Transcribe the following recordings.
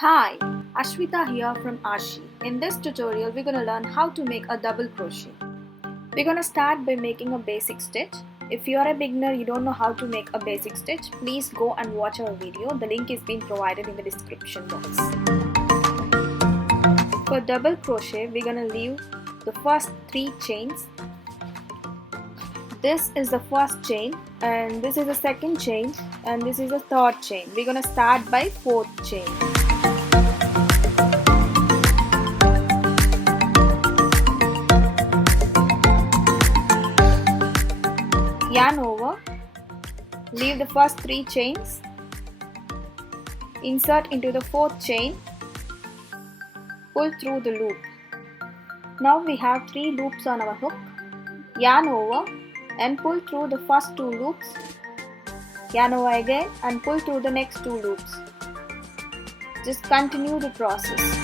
Hi, Ashwita here from Ashi. In this tutorial, we're going to learn how to make a double crochet. We're going to start by making a basic stitch. If you're a beginner, you don't know how to make a basic stitch, please go and watch our video. The link is being provided in the description box. For double crochet, we're going to leave the first 3 chains. This is the first chain, and this is the second chain, and this is the third chain. We're going to start by 4th chain. Yarn over, leave the first 3 chains, insert into the 4th chain, pull through the loop. Now we have 3 loops on our hook. Yarn over and pull through the first 2 loops. Yarn over again and pull through the next 2 loops. Just continue the process.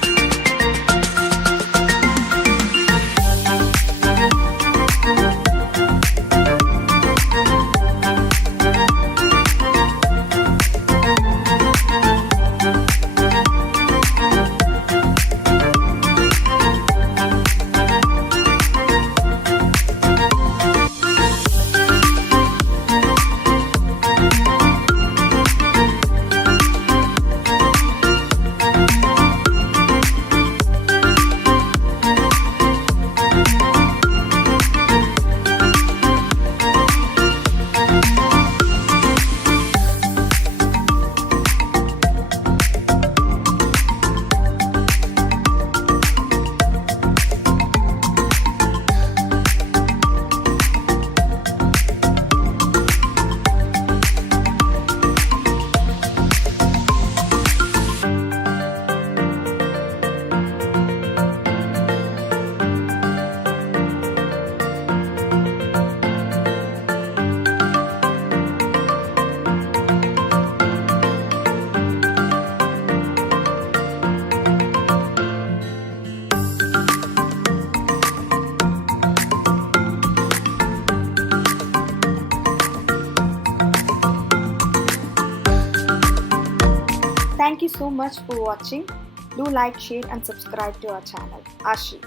Thank you so much for watching. Do like, share and subscribe to our channel. Ashi.